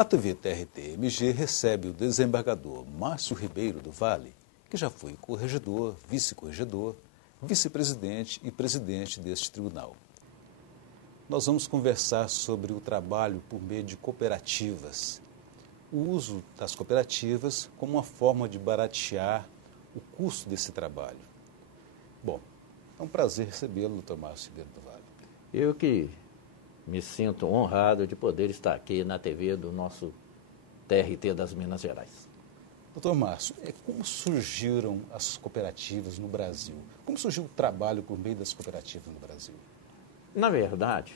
A TV TRT-MG recebe o desembargador Márcio Ribeiro do Vale, que já foi corregedor, vice-corregedor, vice-presidente e presidente deste tribunal. Nós vamos conversar sobre o trabalho por meio de cooperativas, o uso das cooperativas como uma forma de baratear o custo desse trabalho. Bom, é um prazer recebê-lo, doutor Márcio Ribeiro do Vale. Eu que me sinto honrado de poder estar aqui na TV do nosso TRT das Minas Gerais. Doutor Márcio, como surgiram as cooperativas no Brasil? Como surgiu o trabalho por meio das cooperativas no Brasil? Na verdade,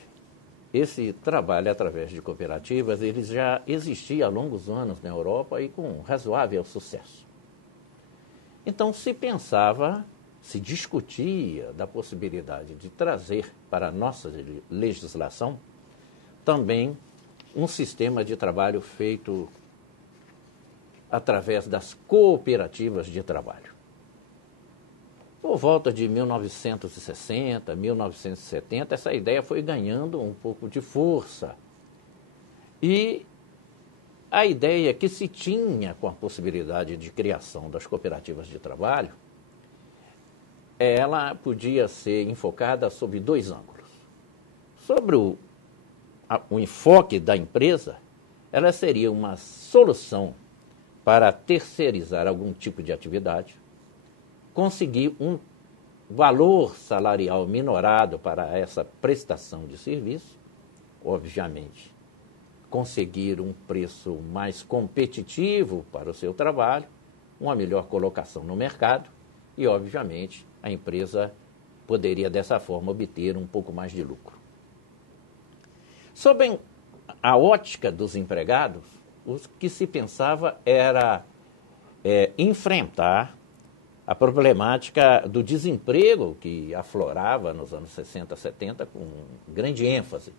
esse trabalho através de cooperativas, ele já existia há longos anos na Europa e com razoável sucesso. Então se pensava, se discutia da possibilidade de trazer para a nossa legislação também um sistema de trabalho feito através das cooperativas de trabalho. Por volta de 1960, 1970, essa ideia foi ganhando um pouco de força. E a ideia que se tinha com a possibilidade de criação das cooperativas de trabalho, ela podia ser enfocada sob dois ângulos. Sobre o enfoque da empresa, ela seria uma solução para terceirizar algum tipo de atividade, conseguir um valor salarial minorado para essa prestação de serviço, obviamente, conseguir um preço mais competitivo para o seu trabalho, uma melhor colocação no mercado e, obviamente, a empresa poderia, dessa forma, obter um pouco mais de lucro. Sob a ótica dos empregados, o que se pensava era enfrentar a problemática do desemprego que aflorava nos anos 60, 70 com grande ênfase.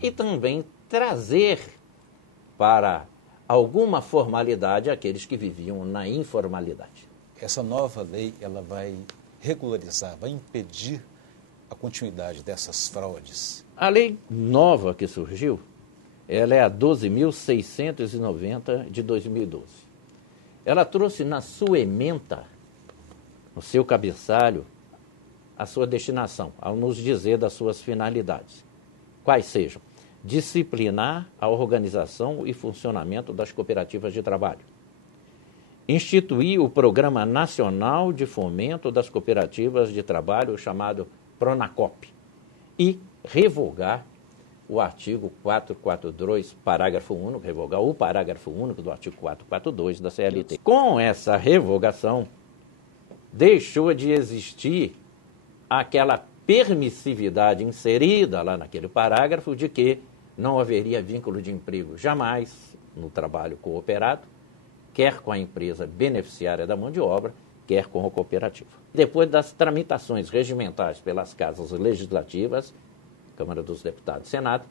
E também trazer para alguma formalidade aqueles que viviam na informalidade. Essa nova lei, ela vai regularizar, vai impedir a continuidade dessas fraudes? A lei nova que surgiu, ela é a 12.690 de 2012. Ela trouxe na sua ementa, no seu cabeçalho, a sua destinação, ao nos dizer das suas finalidades. Quais sejam? Disciplinar a organização e funcionamento das cooperativas de trabalho. Instituir o Programa Nacional de Fomento das Cooperativas de Trabalho, chamado PRONACOP. E revogar o artigo 442, parágrafo único, revogar o parágrafo único do artigo 442 da CLT. Com essa revogação, deixou de existir aquela permissividade inserida lá naquele parágrafo de que não haveria vínculo de emprego jamais no trabalho cooperado, quer com a empresa beneficiária da mão de obra, quer com a cooperativa. Depois das tramitações regimentais pelas casas legislativas, Câmara dos Deputados e Senado,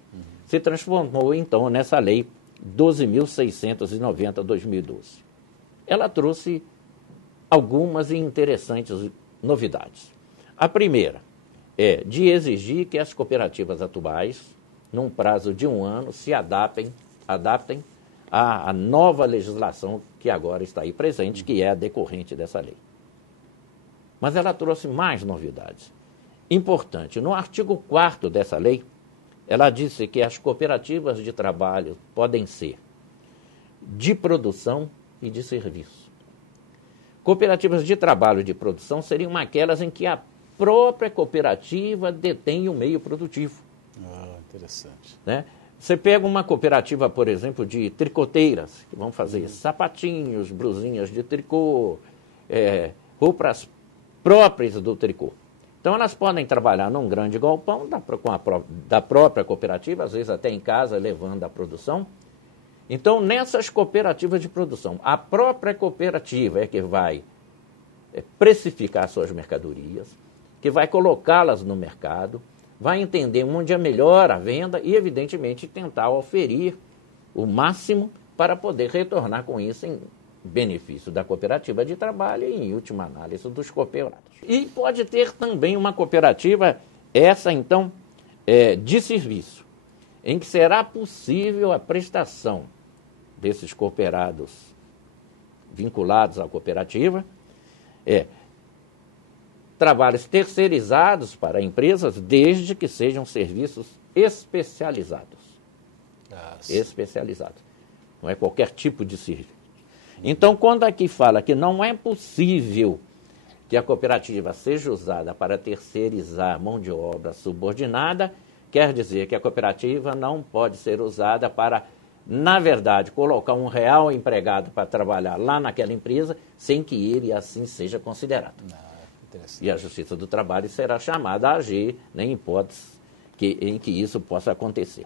se transformou então nessa lei 12.690/2012. Ela trouxe algumas interessantes novidades. A primeira é de exigir que as cooperativas atuais, num prazo de 1 ano, se adaptem à nova legislação que agora está aí presente, que é a decorrente dessa lei. Mas ela trouxe mais novidades. Importante, no artigo 4º dessa lei, ela disse que as cooperativas de trabalho podem ser de produção e de serviço. Cooperativas de trabalho e de produção seriam aquelas em que a própria cooperativa detém o meio produtivo. Ah, interessante. Né? Você pega uma cooperativa, por exemplo, de tricoteiras, que vão fazer sapatinhos, blusinhas de tricô, roupas próprias do tricô. Então, elas podem trabalhar num grande galpão da própria cooperativa, às vezes até em casa, levando a produção. Então, nessas cooperativas de produção, a própria cooperativa é que vai precificar suas mercadorias, que vai colocá-las no mercado, vai entender onde é melhor a venda e, evidentemente, tentar oferir o máximo para poder retornar com isso em benefício da cooperativa de trabalho e, em última análise, dos cooperados. E pode ter também uma cooperativa, essa então, de serviço, em que será possível a prestação desses cooperados vinculados à cooperativa é trabalhos terceirizados para empresas, desde que sejam serviços especializados. Especializados. Não é qualquer tipo de serviço. Então, quando aqui fala que não é possível que a cooperativa seja usada para terceirizar mão de obra subordinada, quer dizer que a cooperativa não pode ser usada para, na verdade, colocar um real empregado para trabalhar lá naquela empresa sem que ele assim seja considerado. E a Justiça do Trabalho será chamada a agir em hipótese em que isso possa acontecer.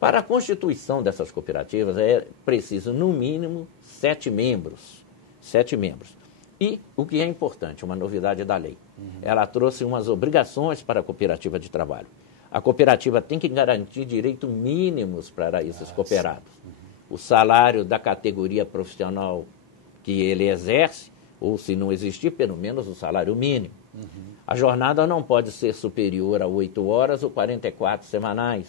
Para a constituição dessas cooperativas é preciso, no mínimo, 7 membros. 7 membros. E o que é importante, uma novidade da lei, ela trouxe umas obrigações para a cooperativa de trabalho. A cooperativa tem que garantir direitos mínimos para esses cooperados. O salário da categoria profissional que ele exerce, ou se não existir, pelo menos o salário mínimo. A jornada não pode ser superior a 8 horas ou 44 semanais.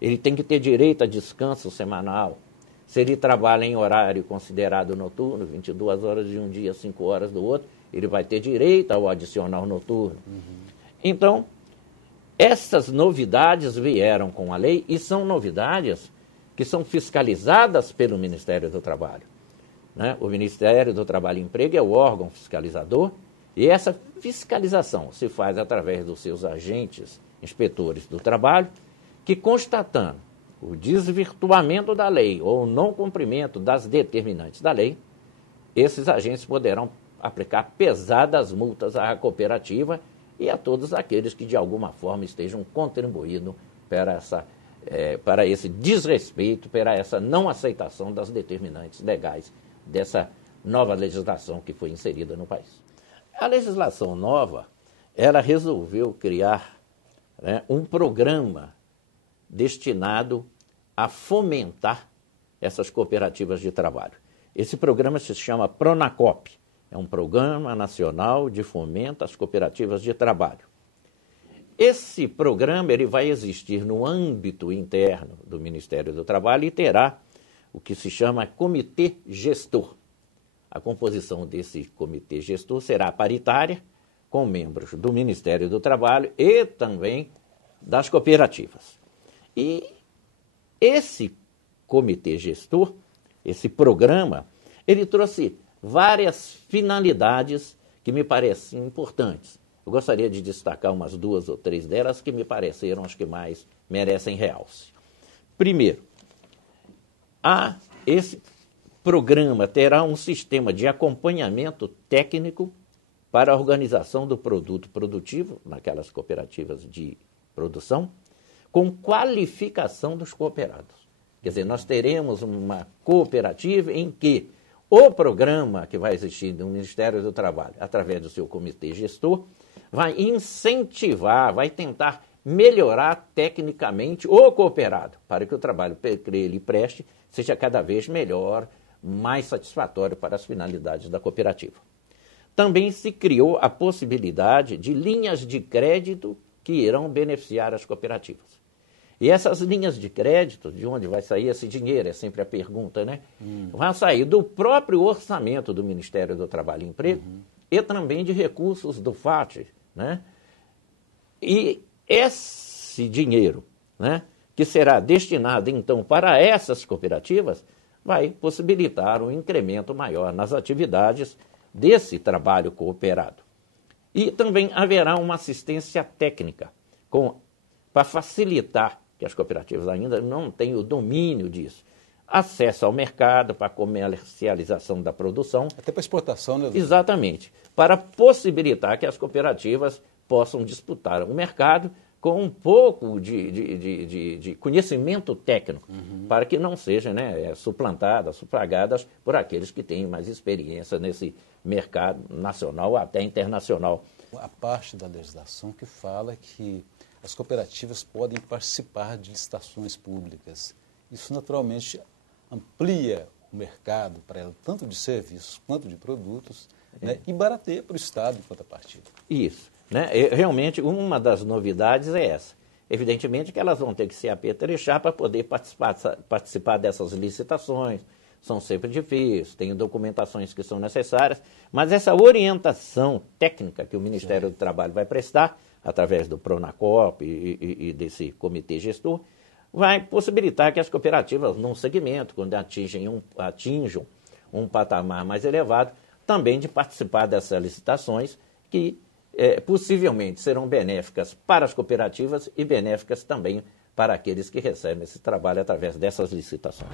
Ele tem que ter direito a descanso semanal. Se ele trabalha em horário considerado noturno, 22 horas de um dia, 5 horas do outro, ele vai ter direito ao adicional noturno. Então, essas novidades vieram com a lei e são novidades que são fiscalizadas pelo Ministério do Trabalho. Né? O Ministério do Trabalho e Emprego é o órgão fiscalizador e essa fiscalização se faz através dos seus agentes, inspetores do trabalho, que constatando o desvirtuamento da lei ou o não cumprimento das determinantes da lei, esses agentes poderão aplicar pesadas multas à cooperativa e a todos aqueles que de alguma forma estejam contribuindo para esse desrespeito, para essa não aceitação das determinantes legais dessa nova legislação que foi inserida no país. A legislação nova, ela resolveu criar, né, um programa destinado a fomentar essas cooperativas de trabalho. Esse programa se chama Pronacop, é um programa nacional de fomento às cooperativas de trabalho. Esse programa ele vai existir no âmbito interno do Ministério do Trabalho e terá o que se chama comitê gestor. A composição desse comitê gestor será paritária, com membros do Ministério do Trabalho e também das cooperativas. E esse comitê gestor, esse programa, ele trouxe várias finalidades que me parecem importantes. Eu gostaria de destacar umas 2 ou 3 delas que me pareceram as que mais merecem realce. Primeiro, esse programa terá um sistema de acompanhamento técnico para a organização do produto produtivo, naquelas cooperativas de produção, com qualificação dos cooperados. Quer dizer, nós teremos uma cooperativa em que o programa que vai existir no Ministério do Trabalho, através do seu comitê gestor, vai incentivar, vai tentar melhorar tecnicamente o cooperado, para que o trabalho que ele preste seja cada vez melhor, mais satisfatório para as finalidades da cooperativa. Também se criou a possibilidade de linhas de crédito que irão beneficiar as cooperativas. E essas linhas de crédito, de onde vai sair esse dinheiro? É sempre a pergunta, né? Vai sair do próprio orçamento do Ministério do Trabalho e Emprego e também de recursos do FAT, né? E esse dinheiro, né, que será destinado, então, para essas cooperativas, vai possibilitar um incremento maior nas atividades desse trabalho cooperado. E também haverá uma assistência técnica para facilitar, que as cooperativas ainda não têm o domínio disso, acesso ao mercado para comercialização da produção. Até para exportação, né? Exatamente. Para possibilitar que as cooperativas possam disputar o mercado com um pouco de conhecimento técnico, para que não sejam, né, suplantadas, sufragadas por aqueles que têm mais experiência nesse mercado nacional ou até internacional. A parte da legislação que fala que as cooperativas podem participar de licitações públicas. Isso, naturalmente, amplia o mercado para ela, tanto de serviços quanto de produtos, né, e barateia para o Estado em contrapartida. Isso. Né? Realmente, uma das novidades é essa. Evidentemente que elas vão ter que se apetrechar para poder participar dessas licitações. São sempre difíceis, tem documentações que são necessárias, mas essa orientação técnica que o Ministério do Trabalho vai prestar, através do Pronacop e desse comitê gestor, vai possibilitar que as cooperativas, num segmento, quando atinjam um patamar mais elevado, também de participar dessas licitações que possivelmente serão benéficas para as cooperativas e benéficas também para aqueles que recebem esse trabalho através dessas licitações.